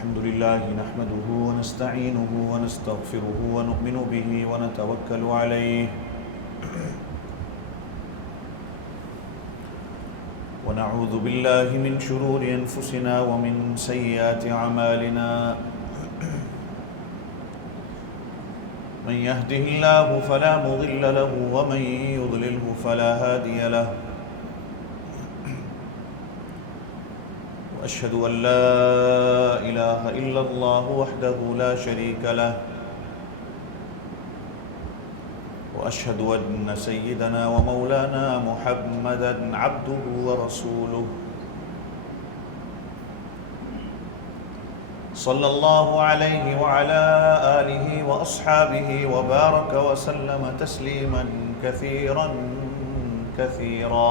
الحمد لله نحمده ونستعينه ونستغفره ونؤمن به ونتوكل عليه ونعوذ بالله من شرور أنفسنا ومن سيئات أعمالنا من يهده الله فلا مضل له ومن يضلله فلا هادي له وأشهد أن لا إله إلا الله وحده لا شريك له وأشهد أن سيدنا ومولانا محمدا عبده ورسوله صلى الله عليه وعلى آله وأصحابه وبارك وسلم تسليما كثيرا كثيرا.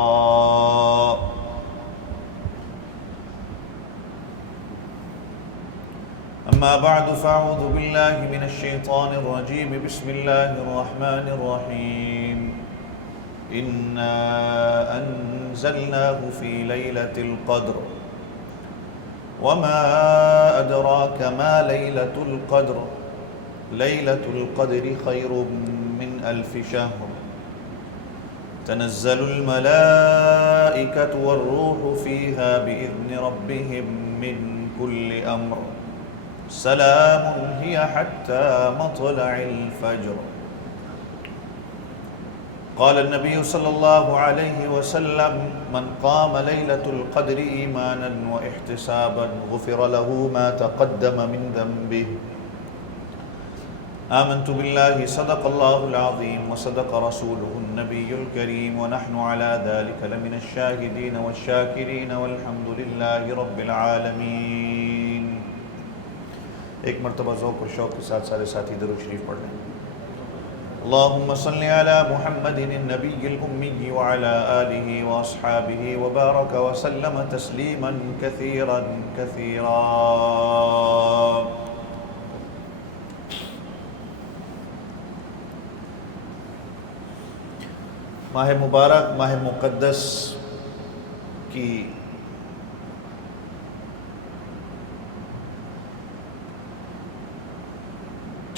أما بعد فأعوذ بالله من الشيطان الرجيم. بسم الله الرحمن الرحيم. إنا أنزلناه في ليلة القدر وما أدراك ما ليلة القدر ليلة القدر خير من 1000 شهر تنزل الملائكة والروح فيها بإذن ربهم من كل أمر سلام هي حتى مطلع الفجر. قال النبي صلى الله عليه وسلم من قام ليلة القدر إيمانا واحتسابا غفر له ما تقدم من ذنبه. آمنت بالله صدق الله العظيم وصدق رسوله النبي الكريم ونحن على ذلك لمن الشاهدين والشاكرين والحمد لله رب العالمين. ایک مرتبہ ذوق و شوق کے ساتھ سارے ساتھی درود شریف پڑھ لیں. اللهم صل على محمد النبي الأمي وعلى آله وأصحابه وبارك وسلم تسليما كثيرا كثيرا. ماہ مبارک، ماہ مقدس کی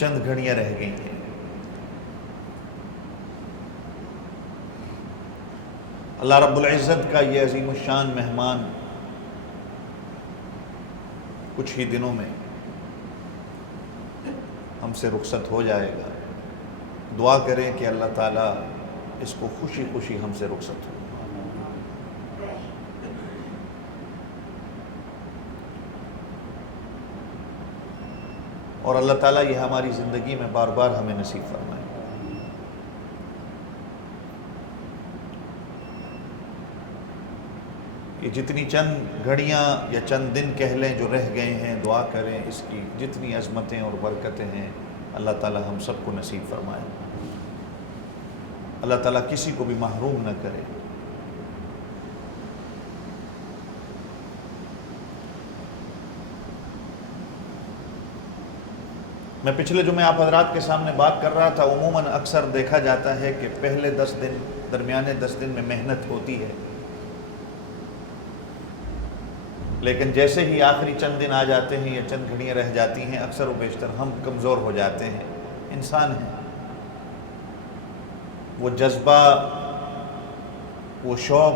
چند گھڑیاں رہ گئی ہیں. اللہ رب العزت کا یہ عظیم الشان مہمان کچھ ہی دنوں میں ہم سے رخصت ہو جائے گا. دعا کریں کہ اللہ تعالیٰ اس کو خوشی خوشی ہم سے رخصت ہو. اور اللہ تعالیٰ یہ ہماری زندگی میں بار بار ہمیں نصیب فرمائے. یہ جتنی چند گھڑیاں یا چند دن کہہ لیں جو رہ گئے ہیں، دعا کریں اس کی جتنی عظمتیں اور برکتیں ہیں اللہ تعالیٰ ہم سب کو نصیب فرمائے. اللہ تعالیٰ کسی کو بھی محروم نہ کرے. میں پچھلے جمعے آپ حضرات کے سامنے بات کر رہا تھا. عموماً اکثر دیکھا جاتا ہے کہ پہلے 10 دن، درمیانے 10 دن میں محنت ہوتی ہے، لیکن جیسے ہی آخری چند دن آ جاتے ہیں یا چند گھڑیاں رہ جاتی ہیں اکثر و بیشتر ہم کمزور ہو جاتے ہیں. انسان ہیں، وہ جذبہ، وہ شوق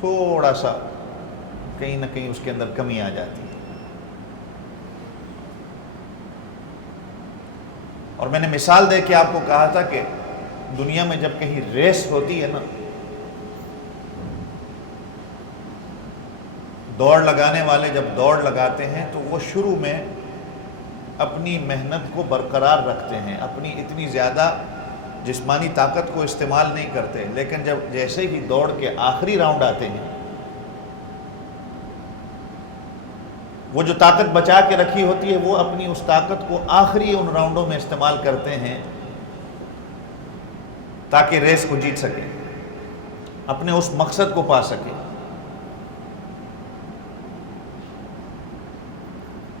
تھوڑا سا کہیں نہ کہیں اس کے اندر کمی آ جاتی ہے. اور میں نے مثال دے کے آپ کو کہا تھا کہ دنیا میں جب کہیں ریس ہوتی ہے نا، دوڑ لگانے والے جب دوڑ لگاتے ہیں تو وہ شروع میں اپنی محنت کو برقرار رکھتے ہیں، اپنی اتنی زیادہ جسمانی طاقت کو استعمال نہیں کرتے، لیکن جب جیسے ہی دوڑ کے آخری راؤنڈ آتے ہیں وہ جو طاقت بچا کے رکھی ہوتی ہے وہ اپنی اس طاقت کو آخری ان راؤنڈوں میں استعمال کرتے ہیں تاکہ ریس کو جیت سکیں، اپنے اس مقصد کو پا سکیں.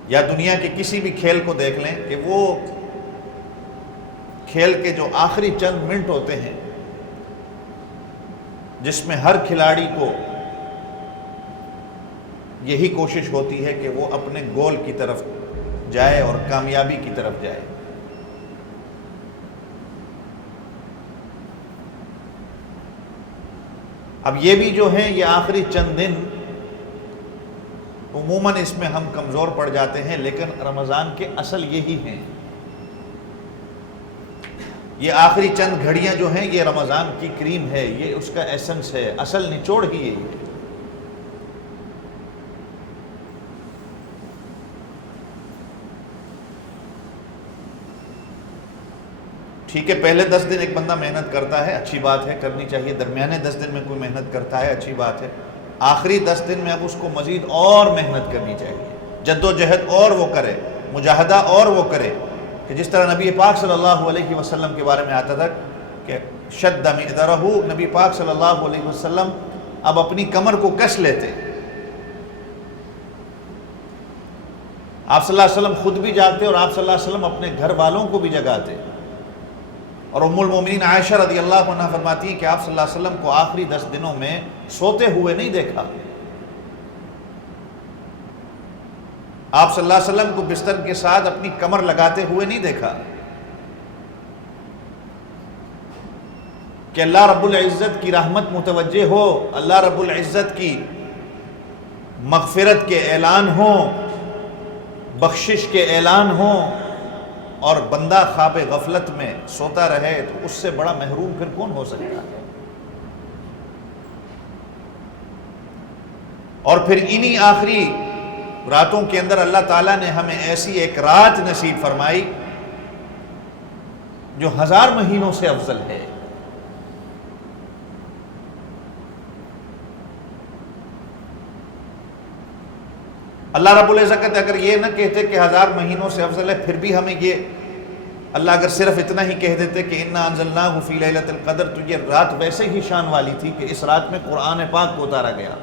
یا دنیا کے کسی بھی کھیل کو دیکھ لیں کہ وہ کھیل کے جو آخری چند منٹ ہوتے ہیں جس میں ہر کھلاڑی کو یہی کوشش ہوتی ہے کہ وہ اپنے گول کی طرف جائے اور کامیابی کی طرف جائے۔ اب یہ بھی جو ہیں یہ آخری چند دن عموماً اس میں ہم کمزور پڑ جاتے ہیں، لیکن رمضان کے اصل یہی ہیں۔ یہ آخری چند گھڑیاں جو ہیں یہ رمضان کی کریم ہے، یہ اس کا ایسنس ہے، اصل نچوڑ ہی یہی ہے۔ ٹھیک ہے، پہلے 10 دن ایک بندہ محنت کرتا ہے، اچھی بات ہے، کرنی چاہیے۔ درمیانے 10 دن میں کوئی محنت کرتا ہے، اچھی بات ہے۔ آخری 10 دن میں اب اس کو مزید اور محنت کرنی چاہیے، جد و جہد اور وہ کرے، مجاہدہ اور وہ کرے، کہ جس طرح نبی پاک صلی اللہ علیہ وسلم کے بارے میں آتا تھا کہ شد مئزرہ، نبی پاک صلی اللہ علیہ وسلم اب اپنی کمر کو کس لیتے۔ آپ صلی اللہ علیہ وسلم خود بھی جاگتے اور آپ صلی اللہ علیہ وسلم اپنے گھر والوں کو بھی جگاتے۔ اور ام المومنین عائشہ رضی اللہ عنہ فرماتی ہیں کہ آپ صلی اللہ علیہ وسلم کو آخری 10 دنوں میں سوتے ہوئے نہیں دیکھا۔ آپ صلی اللہ علیہ وسلم کو بستر کے ساتھ اپنی کمر لگاتے ہوئے نہیں دیکھا، کہ اللہ رب العزت کی رحمت متوجہ ہو، اللہ رب العزت کی مغفرت کے اعلان ہوں، بخشش کے اعلان ہوں، اور بندہ خواب غفلت میں سوتا رہے تو اس سے بڑا محروم پھر کون ہو سکتا ہے۔ اور پھر انہی آخری راتوں کے اندر اللہ تعالیٰ نے ہمیں ایسی ایک رات نصیب فرمائی جو 1000 مہینوں سے افضل ہے۔ اللہ رب العزت اگر یہ نہ کہتے کہ 1000 مہینوں سے افضل ہے، پھر بھی ہمیں یہ اللہ اگر صرف اتنا ہی کہہ دیتے کہ انا انزلناہ فی لیلۃ القدر، تو یہ رات ویسے ہی شان والی تھی کہ اس رات میں قرآن پاک کو اتارا گیا۔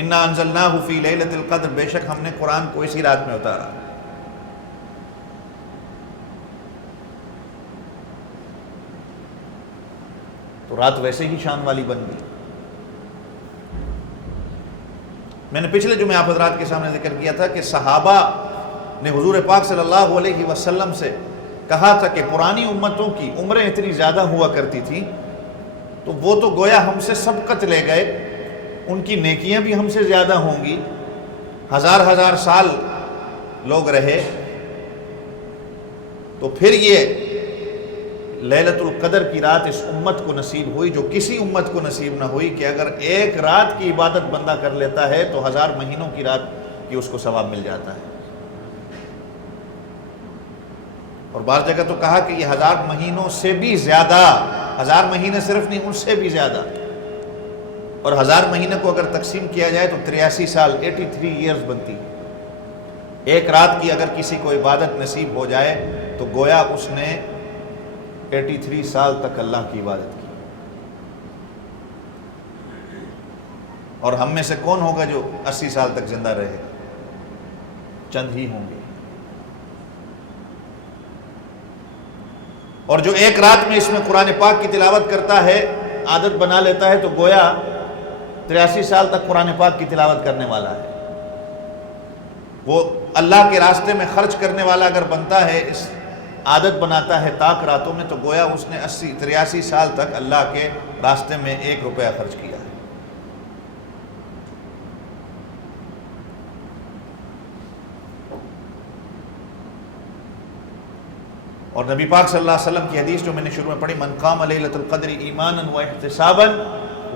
انا انزلناہ فی لیلۃ القدر، بے شک ہم نے قرآن کو اسی رات میں اتارا۔ تو رات ویسے ہی شان والی بن گئی۔ میں نے پچھلے جمعے آپ حضرات کے سامنے ذکر کیا تھا کہ صحابہ نے حضور پاک صلی اللہ علیہ وسلم سے کہا تھا کہ پرانی امتوں کی عمریں اتنی زیادہ ہوا کرتی تھیں تو وہ تو گویا ہم سے سبقت لے گئے، ان کی نیکیاں بھی ہم سے زیادہ ہوں گی، 1000 سال لوگ رہے، تو پھر یہ لیلۃ القدر کی رات اس امت کو نصیب ہوئی جو کسی امت کو نصیب نہ ہوئی، کہ اگر ایک رات کی عبادت بندہ کر لیتا ہے تو 1000 مہینوں کی رات کی اس کو ثواب مل جاتا ہے۔ اور بعض جگہ تو کہا کہ یہ 1000 مہینوں سے بھی زیادہ، 1000 مہینے صرف نہیں، ان سے بھی زیادہ۔ اور 1000 مہینے کو اگر تقسیم کیا جائے تو 83 سال، 83 ایئرز بنتی۔ ایک رات کی اگر کسی کو عبادت نصیب ہو جائے تو گویا اس نے 83 سال تک اللہ کی عبادت کی۔ اور ہم میں سے کون ہوگا جو 80 سال تک زندہ رہے؟ چند ہی ہوں گے۔ اور جو ایک رات میں اس میں قرآن پاک کی تلاوت کرتا ہے، عادت بنا لیتا ہے، تو گویا 83 سال تک قرآن پاک کی تلاوت کرنے والا ہے۔ وہ اللہ کے راستے میں خرچ کرنے والا اگر بنتا ہے، اس عادت بناتا ہے طاق راتوں میں، تو گویا اس نے 83 سال تک اللہ کے راستے میں 1 روپیہ خرچ کیا ہے۔ اور نبی پاک صلی اللہ علیہ وسلم کی حدیث جو میں نے شروع میں پڑھی، من قام لیلۃ القدر ایمانا واحتسابا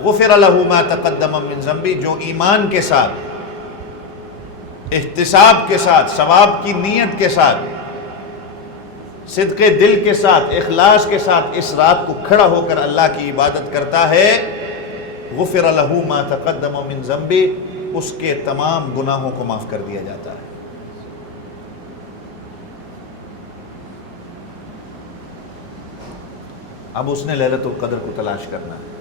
غفر له ما تقدم من ذنبه، جو ایمان کے ساتھ، احتساب کے ساتھ، ثواب کی نیت کے ساتھ، صدق دل کے ساتھ، اخلاص کے ساتھ اس رات کو کھڑا ہو کر اللہ کی عبادت کرتا ہے، غفر له ما تقدم من ذنبه، اس کے تمام گناہوں کو معاف کر دیا جاتا ہے۔ اب اس نے لیلۃ القدر کو تلاش کرنا ہے۔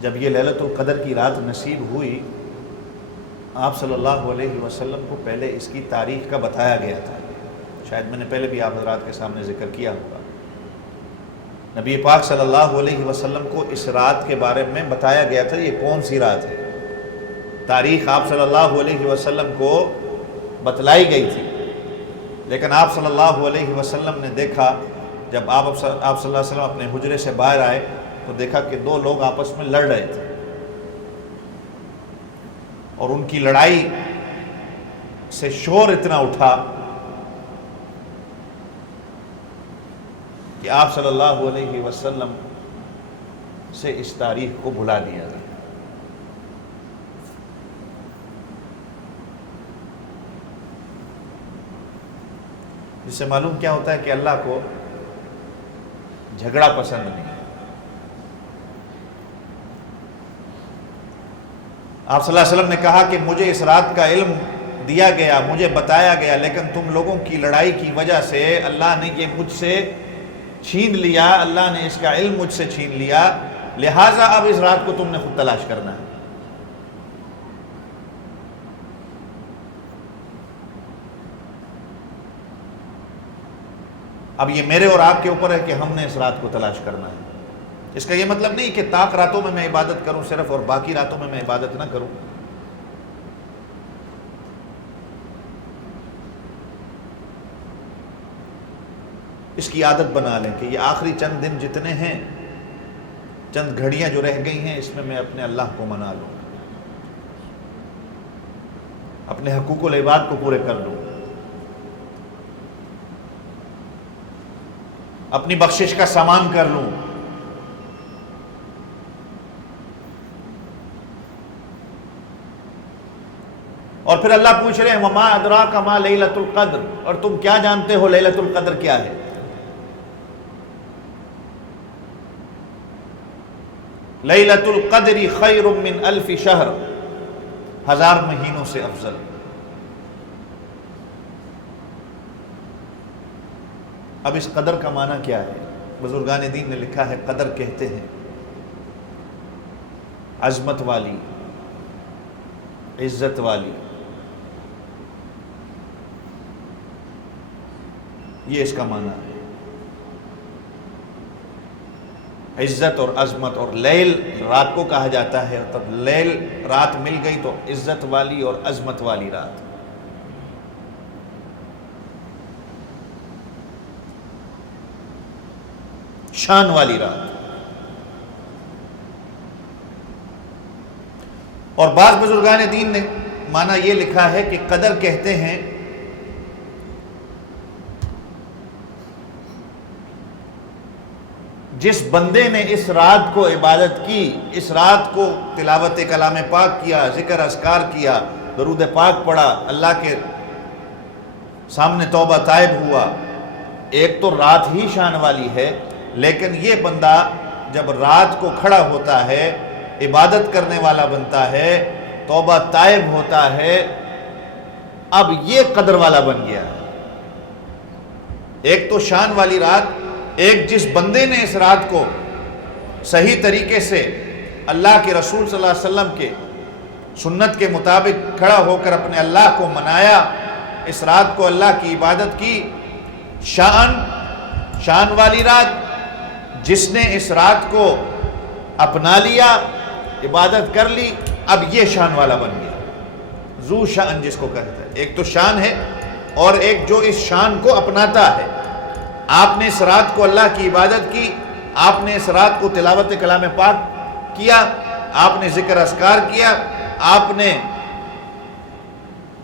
جب یہ لیلۃ القدر کی رات نصیب ہوئی، آپ صلی اللہ علیہ وسلم کو پہلے اس کی تاریخ کا بتایا گیا تھا، شاید میں نے پہلے بھی آپ حضرات کے سامنے ذکر کیا ہوگا نبی پاک صلی اللہ علیہ وسلم کو اس رات کے بارے میں بتایا گیا تھا یہ کون سی رات ہے، تاریخ آپ صلی اللہ علیہ وسلم کو بتلائی گئی تھی، لیکن آپ صلی اللہ علیہ وسلم نے دیکھا جب آپ صلی اللہ علیہ وسلم اپنے حجرے سے باہر آئے تو دیکھا کہ دو لوگ آپس میں لڑ رہے تھے، اور ان کی لڑائی سے شور اتنا اٹھا کہ آپ صلی اللہ علیہ وسلم سے اس تاریخ کو بھلا دیا گیا۔ اس سے معلوم کیا ہوتا ہے کہ اللہ کو جھگڑا پسند نہیں۔ آپ صلی اللہ علیہ وسلم نے کہا کہ مجھے اس رات کا علم دیا گیا، مجھے بتایا گیا، لیکن تم لوگوں کی لڑائی کی وجہ سے اللہ نے یہ مجھ سے چھین لیا، اللہ نے اس کا علم مجھ سے چھین لیا، لہٰذا اب اس رات کو تم نے خود تلاش کرنا ہے۔ اب یہ میرے اور آپ کے اوپر ہے کہ ہم نے اس رات کو تلاش کرنا ہے۔ اس کا یہ مطلب نہیں کہ طاق راتوں میں عبادت کروں صرف اور باقی راتوں میں عبادت نہ کروں۔ اس کی عادت بنا لیں کہ یہ آخری چند دن جتنے ہیں، چند گھڑیاں جو رہ گئی ہیں، اس میں اپنے اللہ کو منا لوں، اپنے حقوق العباد کو پورے کر لوں، اپنی بخشش کا سامان کر لوں۔ اور پھر اللہ پوچھ رہے ہیں وما ادراک ما لیلۃ القدر، اور تم کیا جانتے ہو لیلۃ القدر کیا ہے؟ لیلۃ القدر خیر من الف شہر، 1000 مہینوں سے افضل۔ اب اس قدر کا معنی کیا ہے؟ بزرگان دین نے لکھا ہے قدر کہتے ہیں عظمت والی، عزت والی، یہ اس کا معنی ہے، عزت اور عظمت۔ اور لیل رات کو کہا جاتا ہے، تب لیل رات مل گئی تو عزت والی اور عظمت والی رات۔ شان والی رات۔ اور بعض بزرگان دین نے معنی یہ لکھا ہے کہ قدر کہتے ہیں جس بندے نے اس رات کو عبادت کی، اس رات کو تلاوت کلام پاک کیا، ذکر اذکار کیا، درود پاک پڑھا، اللہ کے سامنے توبہ تائب ہوا۔ ایک تو رات ہی شان والی ہے، لیکن یہ بندہ جب رات کو کھڑا ہوتا ہے، عبادت کرنے والا بنتا ہے، توبہ تائب ہوتا ہے، اب یہ قدر والا بن گیا ہے۔ ایک تو شان والی رات، ایک جس بندے نے اس رات کو صحیح طریقے سے اللہ کے رسول صلی اللہ علیہ وسلم کے سنت کے مطابق کھڑا ہو کر اپنے اللہ کو منایا، اس رات کو اللہ کی عبادت کی، شان والی رات۔ جس نے اس رات کو اپنا لیا، عبادت کر لی، اب یہ شان والا بن گیا، ذو شان جس کو کہتے ہیں۔ ایک تو شان ہے، اور ایک جو اس شان کو اپناتا ہے۔ آپ نے اس رات کو اللہ کی عبادت کی، آپ نے اس رات کو تلاوت کلام پاک کیا، آپ نے ذکر اذکار کیا، آپ نے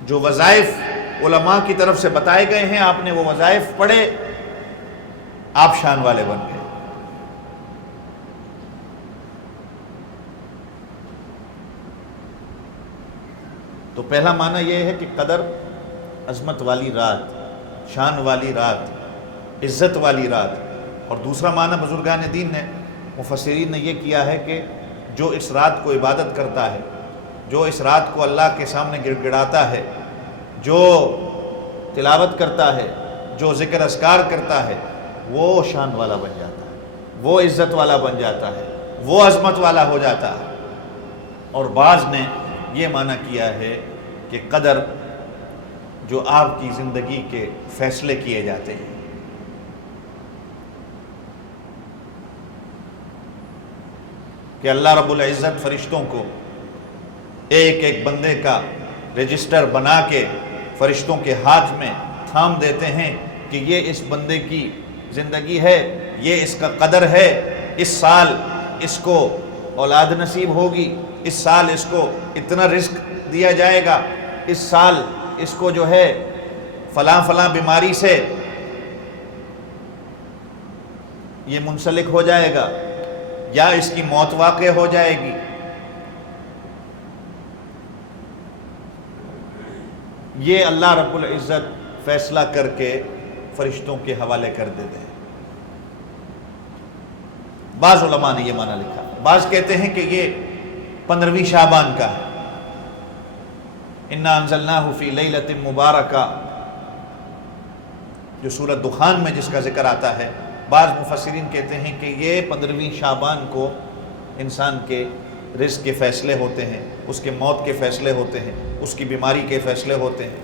جو وظائف علماء کی طرف سے بتائے گئے ہیں آپ نے وہ وظائف پڑھے، آپ شان والے بن گئے۔ تو پہلا معنی یہ ہے کہ قدر عظمت والی رات، شان والی رات، عزت والی رات۔ اور دوسرا معنی بزرگان دین نے، مفسرین نے یہ کیا ہے کہ جو اس رات کو عبادت کرتا ہے، جو اس رات کو اللہ کے سامنے گڑ گڑاتا ہے، جو تلاوت کرتا ہے، جو ذکر اذکار کرتا ہے، وہ شان والا بن جاتا ہے، وہ عزت والا بن جاتا ہے، وہ عظمت والا ہو جاتا ہے۔ اور بعض نے یہ معنی کیا ہے کہ قدر جو آپ کی زندگی کے فیصلے کیے جاتے ہیں، کہ اللہ رب العزت فرشتوں کو ایک ایک بندے کا رجسٹر بنا کے فرشتوں کے ہاتھ میں تھام دیتے ہیں کہ یہ اس بندے کی زندگی ہے، یہ اس کا قدر ہے، اس سال اس کو اولاد نصیب ہوگی، اس سال اس کو اتنا رزق دیا جائے گا، اس سال اس کو جو ہے فلاں فلاں بیماری سے یہ منسلک ہو جائے گا، یا اس کی موت واقع ہو جائے گی۔ یہ اللہ رب العزت فیصلہ کر کے فرشتوں کے حوالے کر دیتے ہیں۔ بعض علماء نے یہ معنی لکھا، بعض کہتے ہیں کہ یہ 15ویں شعبان کا ہے، اِنَّا أَنزَلْنَاهُ فِي لَيْلَةٍ مُبَارَكَةٍ، جو سورۃ دخان میں جس کا ذکر آتا ہے۔ بعض مفسرین کہتے ہیں کہ یہ 15ویں شعبان کو انسان کے رزق کے فیصلے ہوتے ہیں، اس کے موت کے فیصلے ہوتے ہیں، اس کی بیماری کے فیصلے ہوتے ہیں۔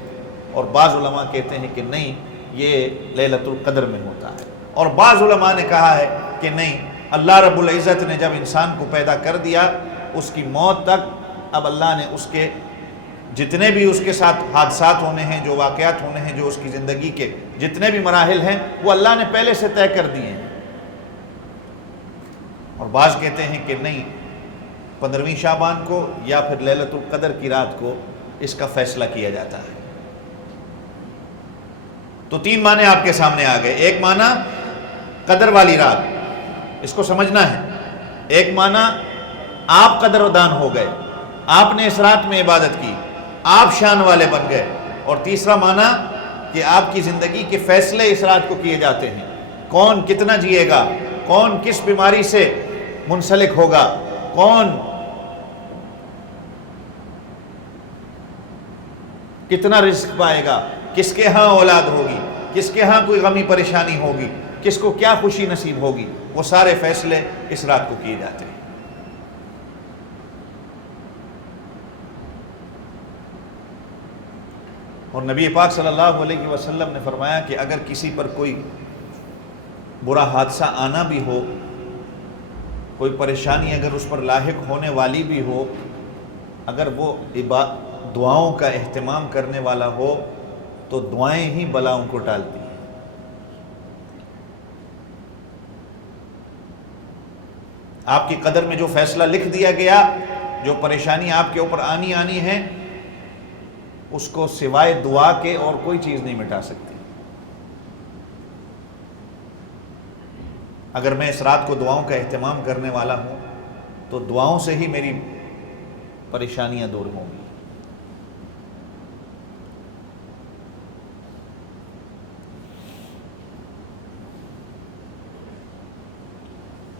اور بعض علماء کہتے ہیں کہ نہیں، یہ لیلۃ القدر میں ہوتا ہے۔ اور بعض علماء نے کہا ہے کہ نہیں، اللہ رب العزت نے جب انسان کو پیدا کر دیا، اس کی موت تک اب اللہ نے اس کے جتنے بھی اس کے ساتھ حادثات ہونے ہیں، جو واقعات ہونے ہیں، جو اس کی زندگی کے جتنے بھی مراحل ہیں، وہ اللہ نے پہلے سے طے کر دیے ہیں۔ اور بعض کہتے ہیں کہ نہیں، 15ویں شعبان کو یا پھر لیلۃ القدر کی رات کو اس کا فیصلہ کیا جاتا ہے۔ تو 3 معنی آپ کے سامنے آ گئے۔ ایک معنی قدر والی رات، اس کو سمجھنا ہے۔ ایک معنی آپ قدر دان ہو گئے، آپ نے اس رات میں عبادت کی، آپ شان والے بن گئے۔ اور تیسرا معنی کہ آپ کی زندگی کے فیصلے اس رات کو کیے جاتے ہیں، کون کتنا جیے گا، کون کس بیماری سے منسلک ہوگا، کون کتنا رزق پائے گا، کس کے ہاں اولاد ہوگی، کس کے ہاں کوئی غمی پریشانی ہوگی، کس کو کیا خوشی نصیب ہوگی، وہ سارے فیصلے اس رات کو کیے جاتے ہیں۔ اور نبی پاک صلی اللہ علیہ وسلم نے فرمایا کہ اگر کسی پر کوئی برا حادثہ آنا بھی ہو، کوئی پریشانی اگر اس پر لاحق ہونے والی بھی ہو، اگر وہ دعاؤں کا اہتمام کرنے والا ہو تو دعائیں ہی بلاؤں کو ٹالتی ہیں۔ آپ کی قدر میں جو فیصلہ لکھ دیا گیا، جو پریشانی آپ کے اوپر آنی ہے، اس کو سوائے دعا کے اور کوئی چیز نہیں مٹا سکتی۔ اگر میں اس رات کو دعاؤں کا اہتمام کرنے والا ہوں تو دعاؤں سے ہی میری پریشانیاں دور ہوں گی۔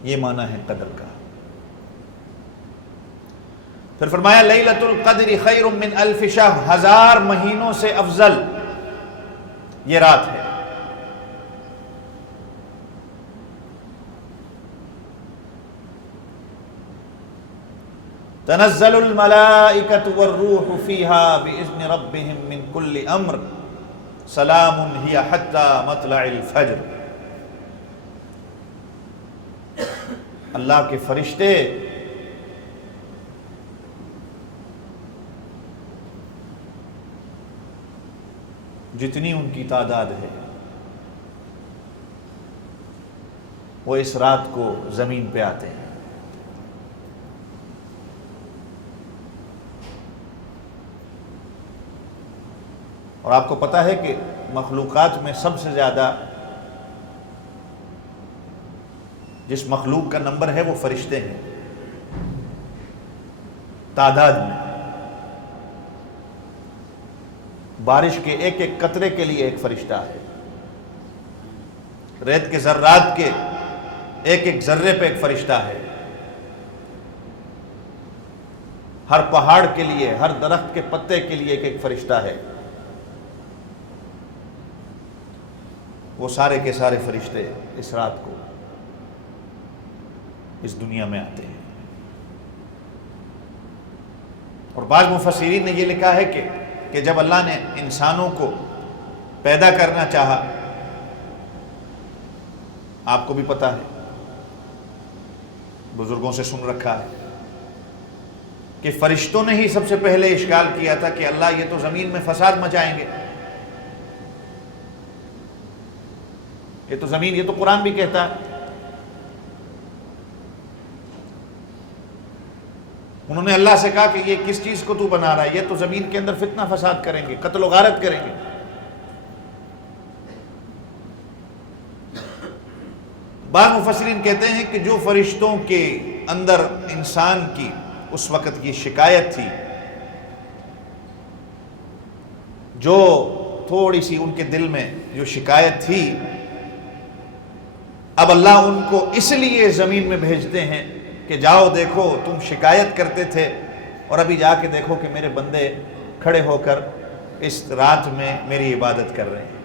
یہ معنی ہے قدر کا۔ پھر فرمایا لیلۃ القدر خیر من 1000 شہر، 1000 مہینوں سے افضل یہ رات ہے۔ تنزل الملائکۃ والروح فیہا باذن ربہم من کل امر سلام ہی حتی مطلع الفجر۔ اللہ کے فرشتے جتنی ان کی تعداد ہے، وہ اس رات کو زمین پہ آتے ہیں۔ اور آپ کو پتہ ہے کہ مخلوقات میں سب سے زیادہ جس مخلوق کا نمبر ہے وہ فرشتے ہیں تعداد میں۔ بارش کے ایک ایک قطرے کے لیے ایک فرشتہ ہے، ریت کے ذرات کے ایک ایک ذرے پہ ایک فرشتہ ہے، ہر پہاڑ کے لیے، ہر درخت کے پتے کے لیے ایک ایک فرشتہ ہے۔ وہ سارے کے سارے فرشتے اس رات کو اس دنیا میں آتے ہیں۔ اور بعض مفسرین نے یہ لکھا ہے کہ جب اللہ نے انسانوں کو پیدا کرنا چاہا، آپ کو بھی پتہ ہے بزرگوں سے سن رکھا ہے کہ فرشتوں نے ہی سب سے پہلے اشکال کیا تھا کہ اللہ یہ تو زمین میں فساد مچائیں گے، یہ تو زمین، یہ تو قرآن بھی کہتا ہے۔ انہوں نے اللہ سے کہا کہ یہ کس چیز کو تو بنا رہا ہے، یہ تو زمین کے اندر فتنہ فساد کریں گے، قتل و غارت کریں گے۔ بعض مفسرین کہتے ہیں کہ جو فرشتوں کے اندر انسان کی اس وقت کی شکایت تھی، جو تھوڑی سی ان کے دل میں جو شکایت تھی، اب اللہ ان کو اس لیے زمین میں بھیجتے ہیں کہ جاؤ دیکھو تم شکایت کرتے تھے، اور ابھی جا کے دیکھو کہ میرے بندے کھڑے ہو کر اس رات میں میری عبادت کر رہے ہیں،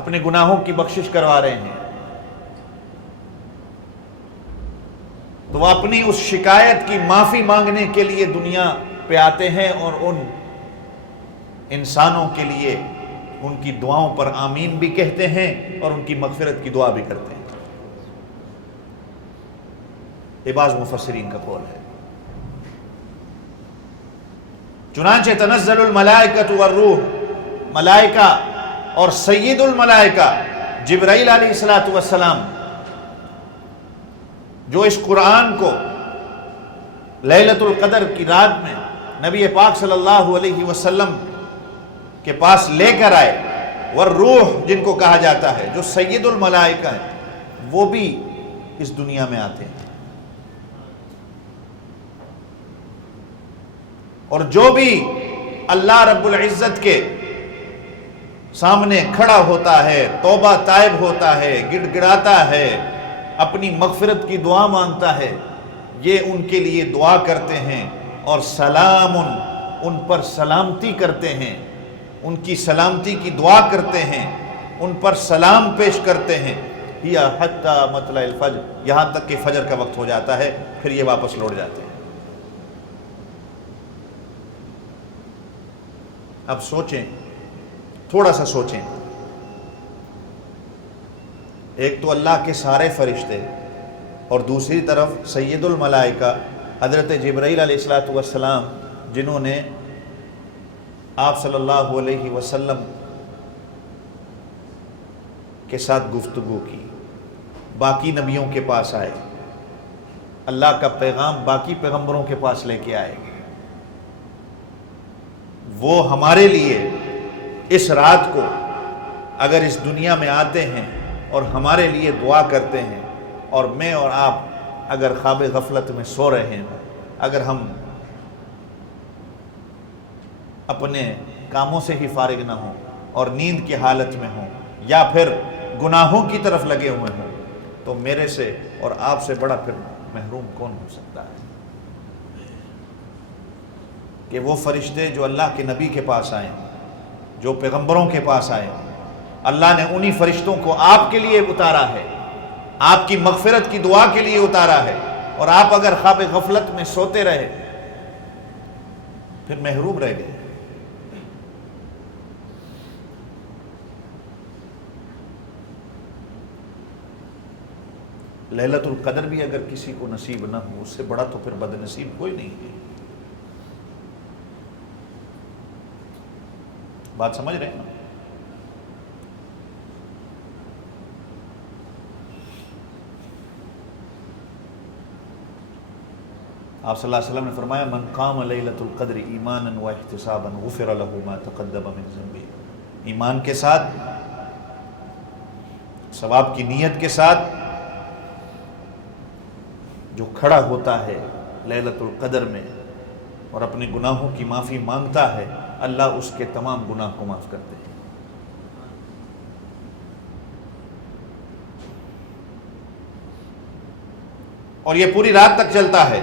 اپنے گناہوں کی بخشش کروا رہے ہیں۔ تو وہ اپنی اس شکایت کی معافی مانگنے کے لیے دنیا پہ آتے ہیں، اور ان انسانوں کے لیے ان کی دعاؤں پر آمین بھی کہتے ہیں اور ان کی مغفرت کی دعا بھی کرتے ہیں۔ یہ بعض مفسرین کا قول ہے۔ چنانچہ تنزل الملائکۃ والروح، ملائکہ اور سید الملائکہ جبرائیل علیہ السلام جو اس قرآن کو لیلۃ القدر کی رات میں نبی پاک صلی اللہ علیہ وسلم کے پاس لے کر آئے، والروح جن کو کہا جاتا ہے، جو سید الملائکہ ہیں، وہ بھی اس دنیا میں آتے ہیں، اور جو بھی اللہ رب العزت کے سامنے کھڑا ہوتا ہے، توبہ تائب ہوتا ہے، گڑ گڑاتا ہے، اپنی مغفرت کی دعا مانگتا ہے، یہ ان کے لیے دعا کرتے ہیں اور سلام ان پر سلامتی کرتے ہیں، ان کی سلامتی کی دعا کرتے ہیں، ان پر سلام پیش کرتے ہیں، یا حتی مطلع الفجر، یہاں تک کہ فجر کا وقت ہو جاتا ہے، پھر یہ واپس لوٹ جاتے ہیں۔ اب سوچیں، تھوڑا سا سوچیں، ایک تو اللہ کے سارے فرشتے، اور دوسری طرف سید الملائکہ حضرت جبرائیل علیہ السلام، جنہوں نے آپ صلی اللہ علیہ وسلم کے ساتھ گفتگو کی، باقی نبیوں کے پاس آئے، اللہ کا پیغام باقی پیغمبروں کے پاس لے کے آئے، وہ ہمارے لیے اس رات کو اگر اس دنیا میں آتے ہیں اور ہمارے لیے دعا کرتے ہیں، اور میں اور آپ اگر خواب غفلت میں سو رہے ہیں، اگر ہم اپنے کاموں سے ہی فارغ نہ ہوں اور نیند کی حالت میں ہوں، یا پھر گناہوں کی طرف لگے ہوئے ہوں، تو میرے سے اور آپ سے بڑا پھر محروم کون ہو سکتا ہے کہ وہ فرشتے جو اللہ کے نبی کے پاس آئے، جو پیغمبروں کے پاس آئے، اللہ نے انہی فرشتوں کو آپ کے لیے اتارا ہے، آپ کی مغفرت کی دعا کے لیے اتارا ہے، اور آپ اگر خواب غفلت میں سوتے رہے پھر محروم رہ گئے۔ لیلۃ القدر بھی اگر کسی کو نصیب نہ ہو، اس سے بڑا تو پھر بد نصیب کوئی نہیں ہے۔ بات سمجھ رہے ہیں نا؟ آپ صلی اللہ علیہ وسلم نے فرمایا، من قام لیلۃ القدر ایمانا واحتسابا غفر له ما تقدم من ذنبه، ایمان کے ساتھ، ثواب کی نیت کے ساتھ جو کھڑا ہوتا ہے لیلۃ القدر میں اور اپنے گناہوں کی معافی مانگتا ہے، اللہ اس کے تمام گناہ کو معاف کرتے ہیں۔ اور یہ پوری رات تک چلتا ہے،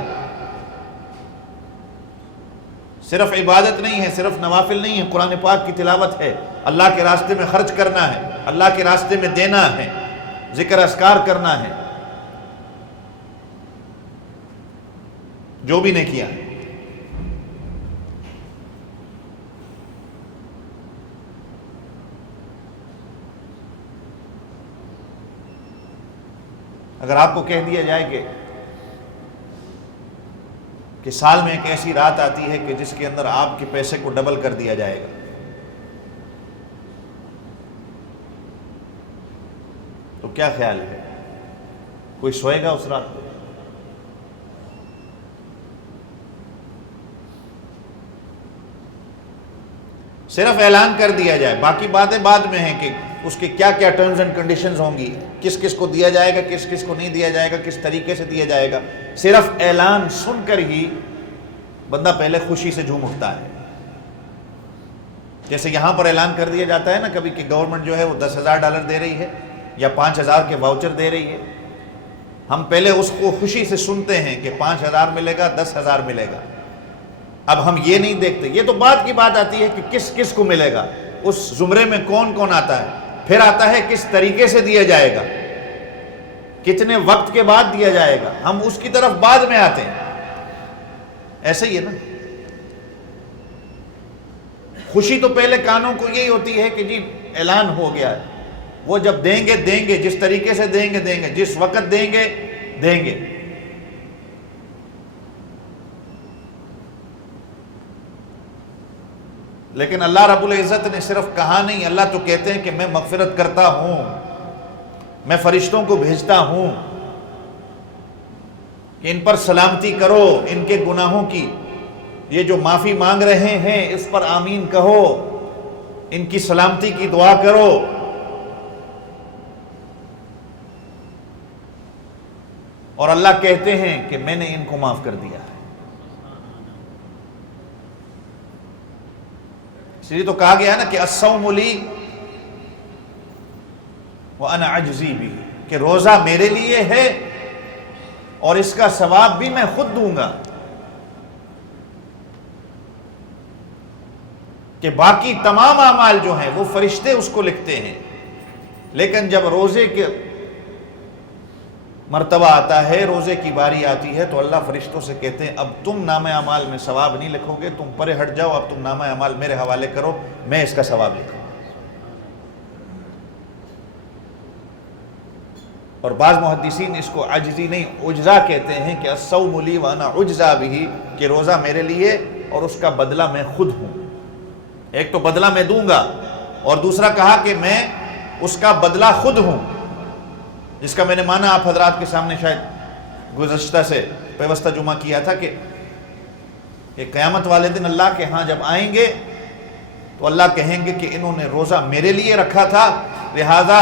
صرف عبادت نہیں ہے، صرف نوافل نہیں ہے، قرآن پاک کی تلاوت ہے، اللہ کے راستے میں خرچ کرنا ہے، اللہ کے راستے میں دینا ہے، ذکر اذکار کرنا ہے، جو بھی نے کیا ہے۔ اگر آپ کو کہہ دیا جائے کہ سال میں ایک ایسی رات آتی ہے کہ جس کے اندر آپ کے پیسے کو ڈبل کر دیا جائے گا، تو کیا خیال ہے؟ کوئی سوئے گا اس رات کو؟ صرف اعلان کر دیا جائے، باقی باتیں بعد میں ہیں کہ اس کے کیا کیا ٹرمز اینڈ کنڈیشنز ہوں گی، کس کس کو دیا جائے گا، کس کس کو نہیں دیا جائے گا، کس طریقے سے دیا جائے گا۔ صرف اعلان سن کر ہی بندہ پہلے خوشی سے جھوم اٹھتا ہے۔ جیسے یہاں پر اعلان کر دیا جاتا ہے نا کبھی کہ گورنمنٹ جو ہے وہ $10,000 دے رہی ہے یا 5,000 کے واؤچر دے رہی ہے، ہم پہلے اس کو خوشی سے سنتے ہیں کہ 5,000 ملے گا، 10,000 ملے گا۔ اب ہم یہ نہیں دیکھتے، یہ تو بعد کی بات آتی ہے کہ کس کس کو ملے گا، اس زمرے میں کون کون آتا ہے، پھر آتا ہے کس طریقے سے دیا جائے گا، کتنے وقت کے بعد دیا جائے گا، ہم اس کی طرف بعد میں آتے ہیں۔ ایسے ہی ہے نا، خوشی تو پہلے کانوں کو یہی ہوتی ہے کہ جی اعلان ہو گیا ہے، وہ جب دیں گے، جس طریقے سے دیں گے، جس وقت دیں گے۔ لیکن اللہ رب العزت نے صرف کہا نہیں، اللہ تو کہتے ہیں کہ میں مغفرت کرتا ہوں، میں فرشتوں کو بھیجتا ہوں کہ ان پر سلامتی کرو، ان کے گناہوں کی، یہ جو معافی مانگ رہے ہیں اس پر آمین کہو، ان کی سلامتی کی دعا کرو۔ اور اللہ کہتے ہیں کہ میں نے ان کو معاف کر دیا ہے۔ اس لیے تو کہا گیا ہے نا کہ الصوم لی وانا اجزی بھی، کہ روزہ میرے لیے ہے اور اس کا ثواب بھی میں خود دوں گا۔ کہ باقی تمام اعمال جو ہیں وہ فرشتے اس کو لکھتے ہیں، لیکن جب روزے کے مرتبہ آتا ہے، روزے کی باری آتی ہے، تو اللہ فرشتوں سے کہتے ہیں اب تم نامہ اعمال میں ثواب نہیں لکھو گے، تم پرے ہٹ جاؤ، اب تم نامہ اعمال میرے حوالے کرو، میں اس کا ثواب لکھوں۔ اور بعض محدثین اس کو عجزی نہیں اجزا کہتے ہیں کہ الصوم لی وانا اجزا بھی، کہ روزہ میرے لیے اور اس کا بدلہ میں خود ہوں۔ ایک تو بدلہ میں دوں گا، اور دوسرا کہا کہ میں اس کا بدلہ خود ہوں، جس کا میں نے معنی آپ حضرات کے سامنے شاید گزشتہ سے پیوستہ جمعہ کیا تھا کہ قیامت والے دن اللہ کے ہاں جب آئیں گے تو اللہ کہیں گے کہ انہوں نے روزہ میرے لیے رکھا تھا، لہذا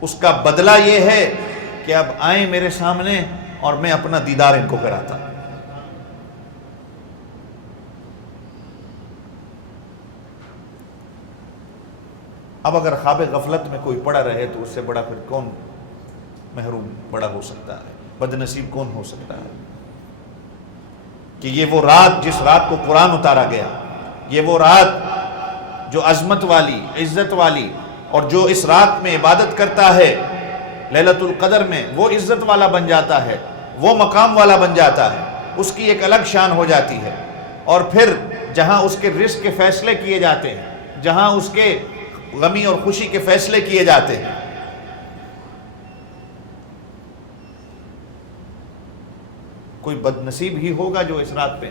اس کا بدلہ یہ ہے کہ اب آئیں میرے سامنے اور میں اپنا دیدار ان کو کراتا۔ اب اگر خواب غفلت میں کوئی پڑا رہے تو اس سے بڑا پھر کون محروم بڑا ہو سکتا ہے، بد نصیب کون ہو سکتا ہے؟ کہ یہ وہ رات جس رات کو قرآن اتارا گیا، یہ وہ رات جو عظمت والی، عزت والی، اور جو اس رات میں عبادت کرتا ہے لیلۃ القدر میں، وہ عزت والا بن جاتا ہے، وہ مقام والا بن جاتا ہے، اس کی ایک الگ شان ہو جاتی ہے۔ اور پھر جہاں اس کے رزق کے فیصلے کیے جاتے ہیں، جہاں اس کے غمی اور خوشی کے فیصلے کیے جاتے ہیں، کوئی بد نصیب ہی ہوگا جو اس رات پہ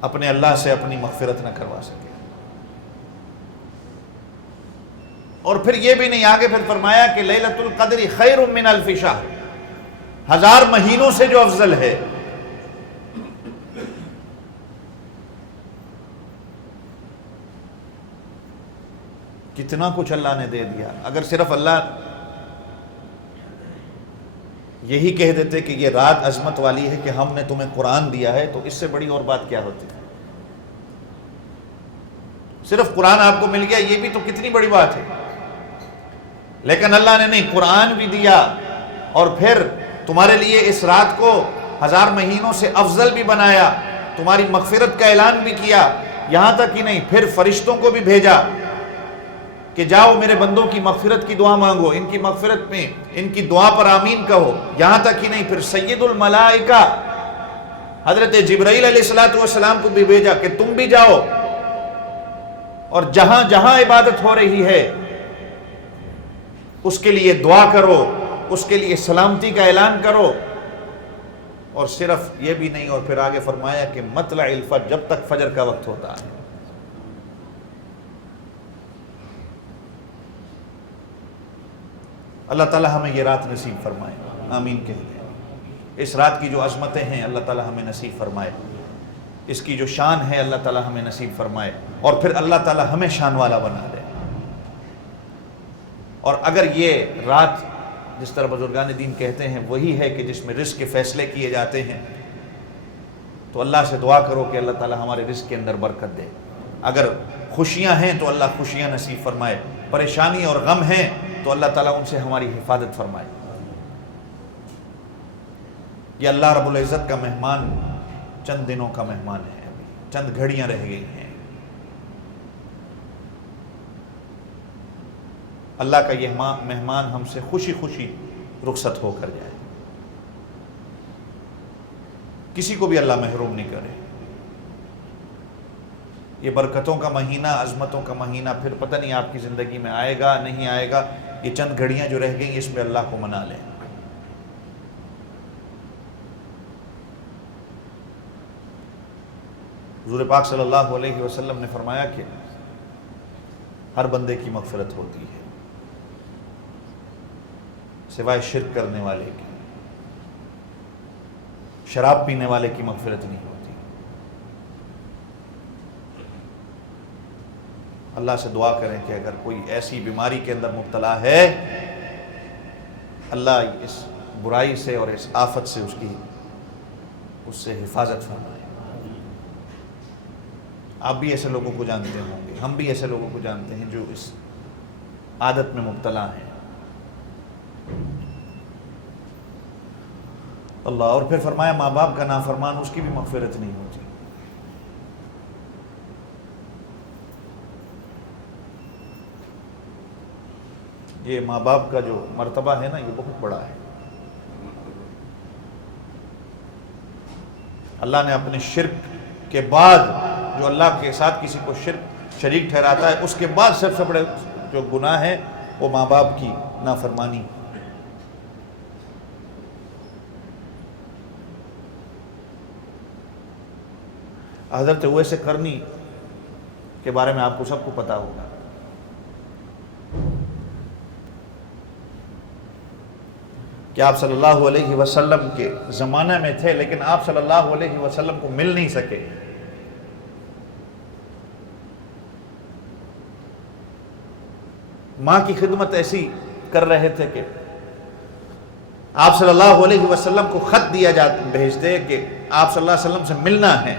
اپنے اللہ سے اپنی مغفرت نہ کروا سکے۔ اور پھر یہ بھی نہیں، آگے پھر فرمایا کہ لیلۃ القدر خیر من الف شہر، 1000 مہینوں سے جو افضل ہے۔ کتنا کچھ اللہ نے دے دیا۔ اگر صرف اللہ یہی کہہ دیتے کہ یہ رات عظمت والی ہے کہ ہم نے تمہیں قرآن دیا ہے، تو اس سے بڑی اور بات کیا ہوتی؟ صرف قرآن آپ کو مل گیا، یہ بھی تو کتنی بڑی بات ہے۔ لیکن اللہ نے نہیں، قرآن بھی دیا اور پھر تمہارے لیے اس رات کو 1000 مہینوں سے افضل بھی بنایا، تمہاری مغفرت کا اعلان بھی کیا۔ یہاں تک ہی نہیں، پھر فرشتوں کو بھی بھیجا کہ جاؤ میرے بندوں کی مغفرت کی دعا مانگو، ان کی مغفرت میں ان کی دعا پر آمین کہو۔ یہاں تک ہی نہیں، پھر سید الملائکہ حضرت جبرائیل علیہ السلام کو بھی بھیجا کہ تم بھی جاؤ اور جہاں جہاں عبادت ہو رہی ہے اس کے لیے دعا کرو، اس کے لیے سلامتی کا اعلان کرو۔ اور صرف یہ بھی نہیں، اور پھر آگے فرمایا کہ مطلع الفجر، جب تک فجر کا وقت ہوتا ہے۔ اللہ تعالی ہمیں یہ رات نصیب فرمائے، آمین کہہ دیں۔ اس رات کی جو عظمتیں ہیں اللہ تعالی ہمیں نصیب فرمائے، اس کی جو شان ہے اللہ تعالی ہمیں نصیب فرمائے، اور پھر اللہ تعالی ہمیں شان والا بنا دے۔ اور اگر یہ رات جس طرح بزرگان دین کہتے ہیں وہی ہے کہ جس میں رزق کے فیصلے کیے جاتے ہیں، تو اللہ سے دعا کرو کہ اللہ تعالی ہمارے رزق کے اندر برکت دے۔ اگر خوشیاں ہیں تو اللہ خوشیاں نصیب فرمائے، پریشانی اور غم ہیں تو اللہ تعالیٰ ان سے ہماری حفاظت فرمائے۔ یہ اللہ رب العزت کا مہمان چند دنوں کا مہمان ہے، ابھی چند گھڑیاں رہ گئی ہیں۔ اللہ کا یہ مہمان ہم سے خوشی خوشی رخصت ہو کر جائے، کسی کو بھی اللہ محروم نہیں کرے۔ یہ برکتوں کا مہینہ، عظمتوں کا مہینہ، پھر پتہ نہیں آپ کی زندگی میں آئے گا نہیں آئے گا۔ یہ چند گھڑیاں جو رہ گئیں اس میں اللہ کو منا لیں۔ حضور پاک صلی اللہ علیہ وسلم نے فرمایا کہ ہر بندے کی مغفرت ہوتی ہے سوائے شرک کرنے والے کی، شراب پینے والے کی مغفرت نہیں ہوتی۔ اللہ سے دعا کریں کہ اگر کوئی ایسی بیماری کے اندر مبتلا ہے، اللہ اس برائی سے اور اس آفت سے اس سے حفاظت فرمائے۔ آپ بھی ایسے لوگوں کو جانتے ہوں گے، ہم بھی ایسے لوگوں کو جانتے ہیں جو اس عادت میں مبتلا ہیں۔ اللہ، اور پھر فرمایا ماں باپ کا نافرمان اس کی بھی مغفرت نہیں ہوتی۔ یہ ماں باپ کا جو مرتبہ ہے نا، یہ بہت بڑا ہے۔ اللہ نے اپنے شرک کے بعد، جو اللہ کے ساتھ کسی کو شریک ٹھہراتا ہے، اس کے بعد سب سے بڑے جو گناہ ہے وہ ماں باپ کی نافرمانی۔ حضرت اویس قرنی کے بارے میں آپ کو سب کو پتا ہوگا کہ آپ صلی اللہ علیہ وسلم کے زمانہ میں تھے، لیکن آپ صلی اللہ علیہ وسلم کو مل نہیں سکے۔ ماں کی خدمت ایسی کر رہے تھے کہ آپ صلی اللہ علیہ وسلم کو خط دیا بھیجتے کہ آپ صلی اللہ علیہ وسلم سے ملنا ہے۔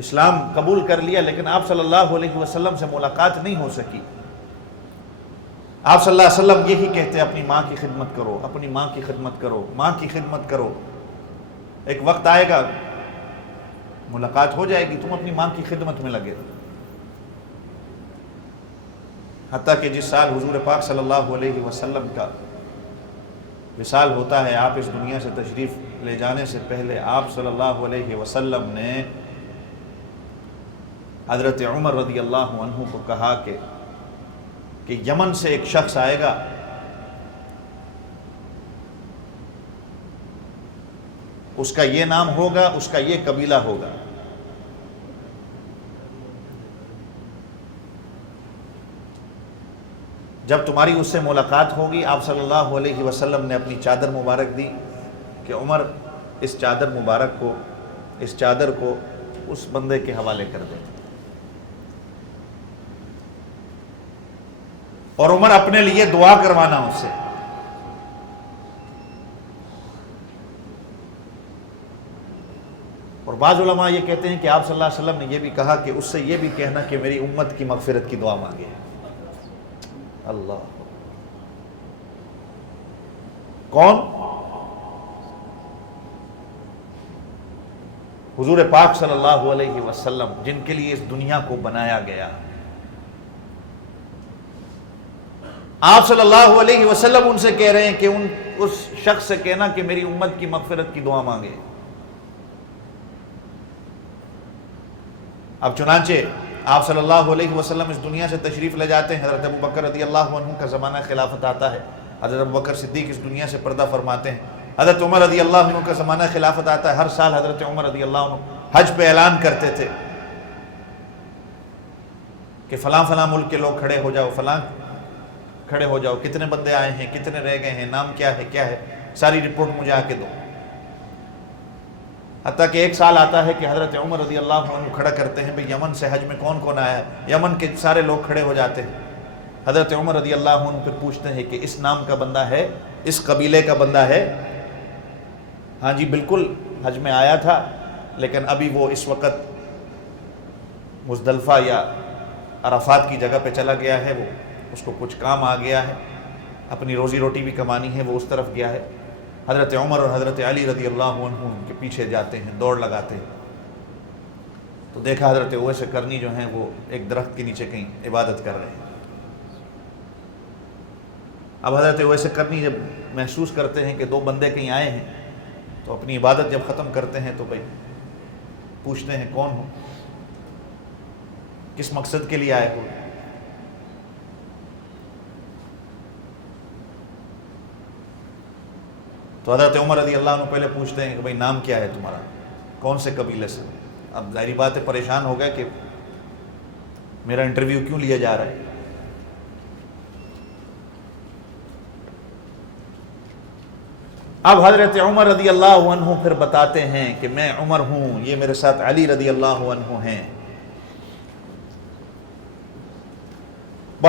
اسلام قبول کر لیا لیکن آپ صلی اللہ علیہ وسلم سے ملاقات نہیں ہو سکی۔ آپ صلی اللہ علیہ وسلم یہی کہتے اپنی ماں کی خدمت کرو، اپنی ماں کی خدمت کرو، ماں کی خدمت کرو۔ ایک وقت آئے گا ملاقات ہو جائے گی، تم اپنی ماں کی خدمت میں لگے۔ حتیٰ کہ جس سال حضور پاک صلی اللہ علیہ وسلم کا وصال ہوتا ہے، آپ اس دنیا سے تشریف لے جانے سے پہلے آپ صلی اللہ علیہ وسلم نے حضرت عمر رضی اللہ عنہ کو کہا کہ یمن سے ایک شخص آئے گا، اس کا یہ نام ہوگا، اس کا یہ قبیلہ ہوگا۔ جب تمہاری اس سے ملاقات ہوگی، آپ صلی اللہ علیہ وسلم نے اپنی چادر مبارک دی کہ عمر اس چادر مبارک کو، اس چادر کو اس بندے کے حوالے کر دے۔ اور عمر اپنے لیے دعا کروانا اس سے۔ اور بعض علماء یہ کہتے ہیں کہ آپ صلی اللہ علیہ وسلم نے یہ بھی کہا کہ اس سے یہ بھی کہنا کہ میری امت کی مغفرت کی دعا مانگے۔ اللہ، کون؟ حضور پاک صلی اللہ علیہ وسلم، جن کے لیے اس دنیا کو بنایا گیا۔ آپ صلی اللہ علیہ وسلم ان سے کہہ رہے ہیں کہ اس شخص سے کہنا کہ میری امت کی مغفرت کی دعا مانگے۔ اب چنانچہ آپ صلی اللہ علیہ وسلم اس دنیا سے تشریف لے جاتے ہیں، حضرت ابوبکر رضی اللہ عنہ کا زمانہ خلافت آتا ہے، حضرت ابوبکر صدیق اس دنیا سے پردہ فرماتے ہیں، حضرت عمر رضی اللہ عنہ کا زمانہ خلافت آتا ہے۔ ہر سال حضرت عمر رضی اللہ عنہ حج پہ اعلان کرتے تھے کہ فلاں فلاں ملک کے لوگ کھڑے ہو جاؤ، فلاں کھڑے ہو جاؤ، کتنے بندے آئے ہیں، کتنے رہ گئے ہیں، نام کیا ہے، ساری رپورٹ مجھے آ کے دو۔ حتیٰ کہ ایک سال آتا ہے کہ حضرت عمر رضی اللہ عنہ کھڑا کرتے ہیں بھئی یمن سے حج میں کون کون آیا ہے، یمن کے سارے لوگ کھڑے ہو جاتے ہیں۔ حضرت عمر رضی اللہ عنہ پھر پوچھتے ہیں کہ اس نام کا بندہ ہے، اس قبیلے کا بندہ ہے؟ ہاں جی بالکل حج میں آیا تھا، لیکن ابھی وہ اس وقت مزدلفہ یا عرفات کی جگہ پہ چلا گیا ہے، وہ اس کو کچھ کام آ گیا ہے، اپنی روزی روٹی بھی کمانی ہے، وہ اس طرف گیا ہے۔ حضرت عمر اور حضرت علی رضی اللہ عنہ ان کے پیچھے جاتے ہیں، دوڑ لگاتے ہیں، تو دیکھا حضرت اویس کرنی جو ہیں وہ ایک درخت کے نیچے کہیں عبادت کر رہے ہیں۔ اب حضرت اویس کرنی جب محسوس کرتے ہیں کہ دو بندے کہیں آئے ہیں، تو اپنی عبادت جب ختم کرتے ہیں تو بھائی پوچھتے ہیں کون ہو، کس مقصد کے لیے آئے ہو؟ تو حضرت عمر رضی اللہ عنہ پہلے پوچھتے ہیں کہ بھائی نام کیا ہے تمہارا، کون سے قبیلے سے؟ اب ظاہری بات ہے پریشان ہو گئے کہ میرا انٹرویو کیوں لیا جا رہا ہے۔ اب حضرت عمر رضی اللہ عنہ پھر بتاتے ہیں کہ میں عمر ہوں، یہ میرے ساتھ علی رضی اللہ عنہ ہیں،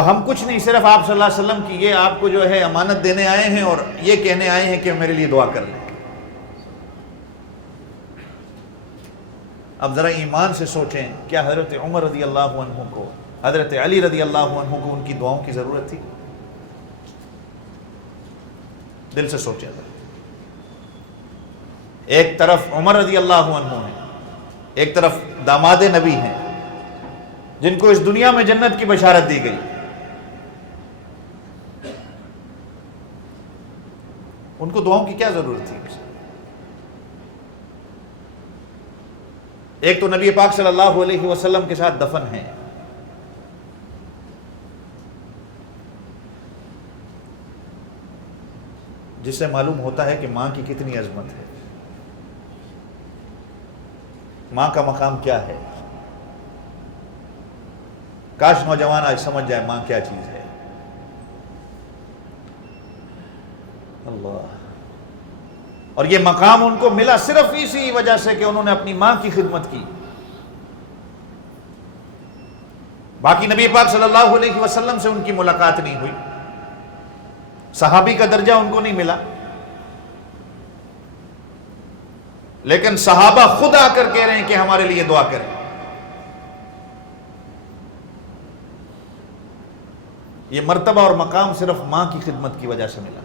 ہم کچھ نہیں، صرف آپ صلی اللہ علیہ وسلم کی یہ آپ کو جو ہے امانت دینے آئے ہیں اور یہ کہنے آئے ہیں کہ میرے لیے دعا کر لیں۔ اب ذرا ایمان سے سوچیں، کیا حضرت عمر رضی اللہ عنہ کو، حضرت علی رضی اللہ عنہ کو ان کی دعاؤں کی ضرورت تھی؟ دل سے سوچیں ذرا۔ ایک طرف عمر رضی اللہ عنہ ہیں، ایک طرف داماد نبی ہیں جن کو اس دنیا میں جنت کی بشارت دی گئی، ان کو دعاؤں کی کیا ضرورت تھی؟ ایک تو نبی پاک صلی اللہ علیہ وسلم کے ساتھ دفن ہیں، جس سے معلوم ہوتا ہے کہ ماں کی کتنی عظمت ہے، ماں کا مقام کیا ہے۔ کاش نوجوان آج سمجھ جائے ماں کیا چیز ہے۔ اللہ، اور یہ مقام ان کو ملا صرف اسی وجہ سے کہ انہوں نے اپنی ماں کی خدمت کی۔ باقی نبی پاک صلی اللہ علیہ وسلم سے ان کی ملاقات نہیں ہوئی، صحابی کا درجہ ان کو نہیں ملا، لیکن صحابہ خود آ کر کہہ رہے ہیں کہ ہمارے لیے دعا کریں۔ یہ مرتبہ اور مقام صرف ماں کی خدمت کی وجہ سے ملا۔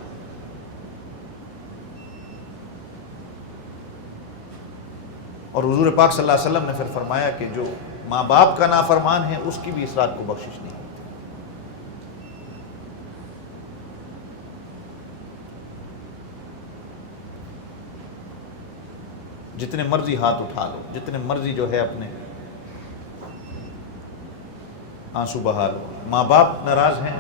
اور حضور پاک صلی اللہ علیہ وسلم نے پھر فرمایا کہ جو ماں باپ کا نافرمان ہے اس کی بھی اس رات کو بخشش نہیں ہوتی۔ جتنے مرضی ہاتھ اٹھا لو، جتنے مرضی جو ہے اپنے آنسو بہا لو، ماں باپ ناراض ہیں،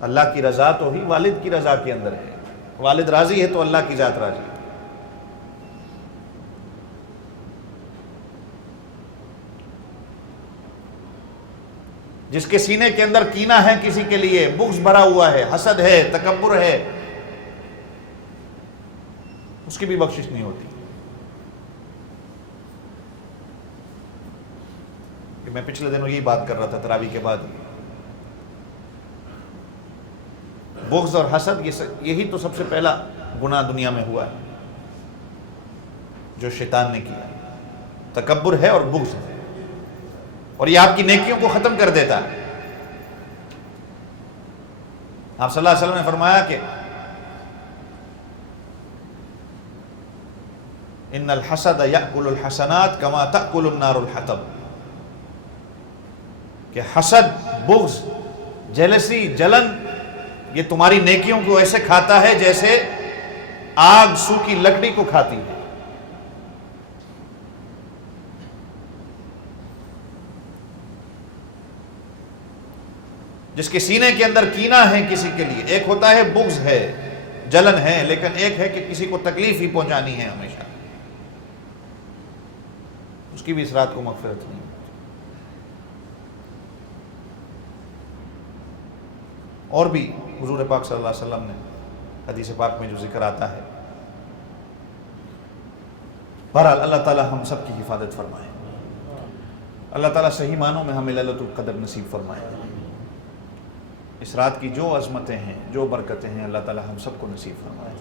اللہ کی رضا تو ہی والد کی رضا کے اندر ہے، والد راضی ہے تو اللہ کی ذات راضی ہے۔ جس کے سینے کے اندر کینہ ہے کسی کے لیے، بغض بھرا ہوا ہے، حسد ہے، تکبر ہے، اس کی بھی بخشش نہیں ہوتی۔ میں پچھلے دنوں یہی بات کر رہا تھا تراویح کے بعد، بغض اور حسد یہی تو سب سے پہلا گناہ دنیا میں ہوا ہے جو شیطان نے کیا۔ تکبر ہے اور بغض ہے، اور یہ آپ کی نیکیوں کو ختم کر دیتا ہے۔ آپ صلی اللہ علیہ وسلم نے فرمایا کہ ان الحسد یأکل الحسنات کما تأکل النار الحطب، کہ حسد، بغض، جیلسی، جلن یہ تمہاری نیکیوں کو ایسے کھاتا ہے جیسے آگ سوکھی لکڑی کو کھاتی ہے۔ جس کے سینے کے اندر کینہ ہے کسی کے لیے، ایک ہوتا ہے بغض ہے، جلن ہے، لیکن ایک ہے کہ کسی کو تکلیف ہی پہنچانی ہے ہمیشہ، اس کی بھی اس رات کو مغفرت نہیں۔ اور بھی حضور پاک صلی اللہ علیہ وسلم نے حدیث پاک میں جو ذکر آتا ہے، بہرحال اللہ تعالی ہم سب کی حفاظت فرمائے، اللہ تعالیٰ صحیح معنوں میں ہمیں لیلۃ القدر نصیب فرمائے۔ اس رات کی جو عظمتیں ہیں، جو برکتیں ہیں، اللہ تعالیٰ ہم سب کو نصیب فرمائے۔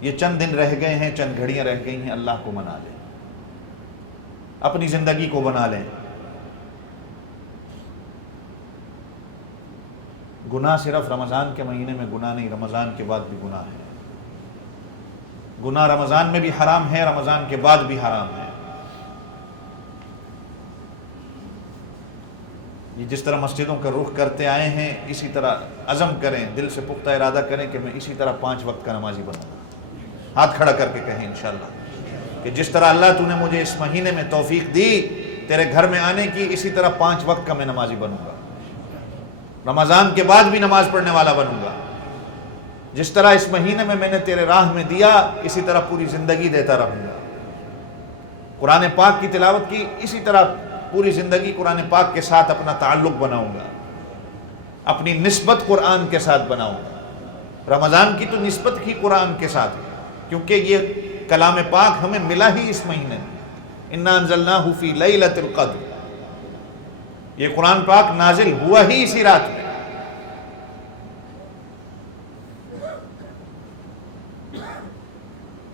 یہ چند دن رہ گئے ہیں، چند گھڑیاں رہ گئی ہیں، اللہ کو منا لیں، اپنی زندگی کو بنا لیں۔ گناہ صرف رمضان کے مہینے میں گناہ نہیں، رمضان کے بعد بھی گناہ ہے۔ گناہ رمضان میں بھی حرام ہے، رمضان کے بعد بھی حرام ہے۔ یہ جس طرح مسجدوں کا رخ کرتے آئے ہیں، اسی طرح عزم کریں، دل سے پختہ ارادہ کریں کہ میں اسی طرح 5 وقت کا نمازی بنوں گا۔ ہاتھ کھڑا کر کے کہیں انشاءاللہ کہ جس طرح اللہ تو نے مجھے اس مہینے میں توفیق دی تیرے گھر میں آنے کی، اسی طرح 5 وقت کا میں نمازی بنوں گا، رمضان کے بعد بھی نماز پڑھنے والا بنوں گا۔ جس طرح اس مہینے میں نے تیرے راہ میں دیا، اسی طرح پوری زندگی دیتا رہوں گا۔ قرآن پاک کی تلاوت کی، اسی طرح پوری زندگی قرآن پاک کے ساتھ اپنا تعلق بناؤں گا، اپنی نسبت قرآن کے ساتھ بناؤں گا۔ رمضان کی تو نسبت ہی قرآن کے ساتھ ہے، کیونکہ یہ کلام پاک ہمیں ملا ہی اس مہینے میں، انا انزلناہ فی لیلۃ القدر، یہ قرآن پاک نازل ہوا ہی اسی رات میں۔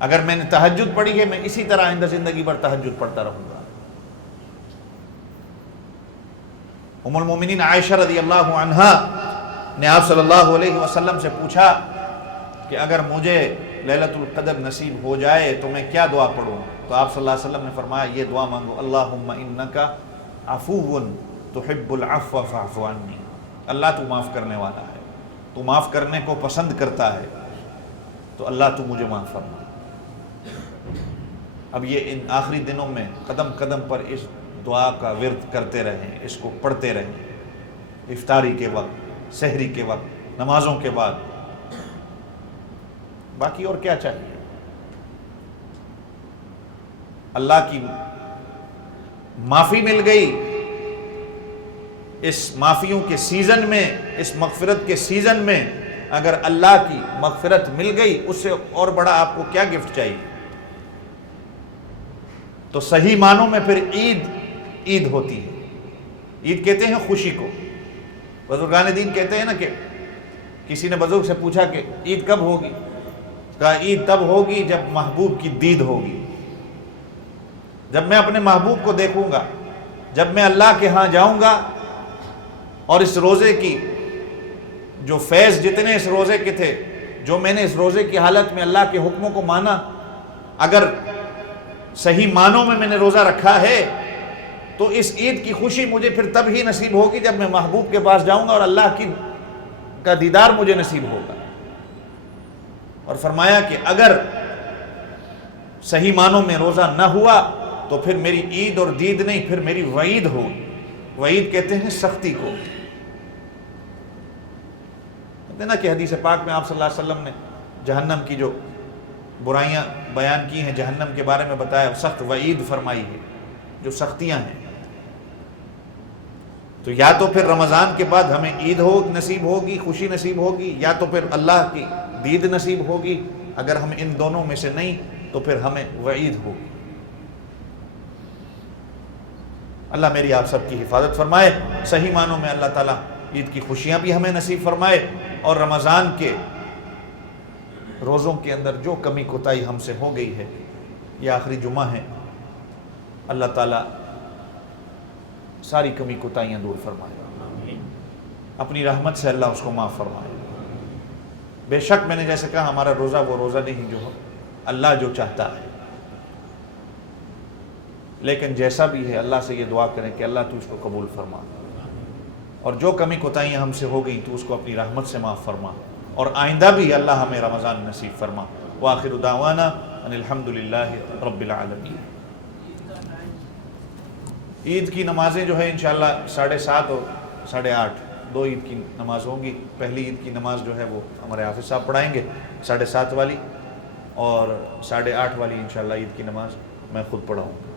اگر میں نے تہجد پڑھی ہے، میں اسی طرح آئندہ زندگی بھر تہجد پڑھتا رہوں گا۔ ام المومنین عائشہ رضی اللہ عنہا نے آپ صلی اللہ علیہ وسلم سے پوچھا کہ اگر مجھے لیلۃ القدر نصیب ہو جائے تو میں کیا دعا پڑھوں؟ تو آپ صلی اللہ علیہ وسلم نے فرمایا یہ دعا مانگو، اللہم انک عفو تحب العفو فاعف عنی، اللہ تو معاف کرنے والا ہے، تو معاف کرنے کو پسند کرتا ہے، تو اللہ تو مجھے معاف فرما۔ اب یہ ان آخری دنوں میں قدم قدم پر اس دعا کا ورد کرتے رہیں، اس کو پڑھتے رہیں، افطاری کے وقت، سحری کے وقت، نمازوں کے بعد، باقی اور کیا چاہیے؟ اللہ کی معافی مل گئی، اس معافیوں کے سیزن میں، اس مغفرت کے سیزن میں اگر اللہ کی مغفرت مل گئی، اس سے اور بڑا آپ کو کیا گفٹ چاہیے؟ تو صحیح معنوں میں پھر عید ہوتی ہے۔ عید کہتے ہیں خوشی کو۔ بزرگان دین کہتے ہیں نا کہ کسی نے بزرگ سے پوچھا کہ عید کب ہوگی؟ کہا عید تب ہوگی جب محبوب کی دید ہوگی، جب میں اپنے محبوب کو دیکھوں گا، جب میں اللہ کے ہاں جاؤں گا، اور اس روزے کی جو فیض جتنے اس روزے کے تھے، جو میں نے اس روزے کی حالت میں اللہ کے حکموں کو مانا، اگر صحیح معنوں میں نے روزہ رکھا ہے تو اس عید کی خوشی مجھے پھر تب ہی نصیب ہوگی جب میں محبوب کے پاس جاؤں گا اور اللہ کا دیدار مجھے نصیب ہوگا۔ اور فرمایا کہ اگر صحیح معنوں میں روزہ نہ ہوا تو پھر میری عید اور دید نہیں، پھر میری وعید ہوگی۔ وعید کہتے ہیں سختی کو۔ کہتے ہیں نا کہ حدیث پاک میں آپ صلی اللہ علیہ وسلم نے جہنم کی جو برائیاں بیان کی ہیں، جہنم کے بارے میں بتایا، سخت وعید فرمائی ہے، جو سختیاں ہیں۔ تو یا تو پھر رمضان کے بعد ہمیں عید نصیب ہوگی، خوشی نصیب ہوگی، یا تو پھر اللہ کی دید نصیب ہوگی۔ اگر ہم ان دونوں میں سے نہیں تو پھر ہمیں وعید ہوگی۔ اللہ میری آپ سب کی حفاظت فرمائے، صحیح معنوں میں اللہ تعالیٰ عید کی خوشیاں بھی ہمیں نصیب فرمائے، اور رمضان کے روزوں کے اندر جو کمی کوتاہی ہم سے ہو گئی ہے، یہ آخری جمعہ ہے، اللہ تعالیٰ ساری کمی کوتاہیاں دور فرمائے، اپنی رحمت سے اللہ اس کو معاف فرمائے۔ بے شک میں نے جیسے کہا ہمارا روزہ وہ روزہ نہیں جو اللہ جو چاہتا ہے، لیکن جیسا بھی ہے اللہ سے یہ دعا کریں کہ اللہ تو اس کو قبول فرما، اور جو کمی کوتاہیاں ہم سے ہو گئی تو اس کو اپنی رحمت سے معاف فرما، اور آئندہ بھی اللہ ہمیں رمضان نصیب فرما۔ وآخر دعوانا ان الحمدللہ رب العالمین۔ عید کی نمازیں جو ہے انشاءاللہ 7:30 اور 8:30 دو عید کی نماز ہوں گی. پہلی عید کی نماز جو ہے وہ ہمارے حافظ صاحب پڑھائیں گے 7:30 والی، اور 8:30 والی انشاءاللہ عید کی نماز میں خود پڑھاؤں گا.